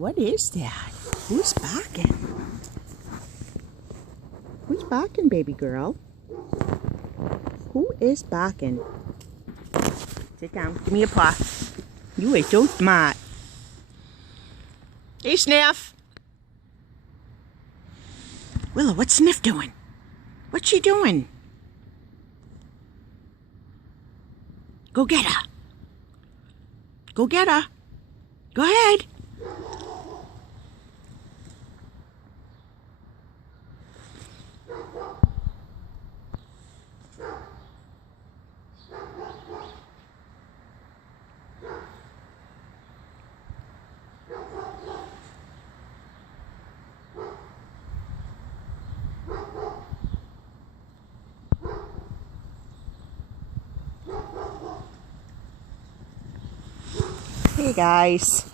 What is that? Who's barking? Who's barking, baby girl? Who is barking? Sit down. Give me a paw. You are so smart. Hey, Sniff. Willow, what's Sniff doing? What's she doing? Go get her. Go get her. Go ahead. Hey guys.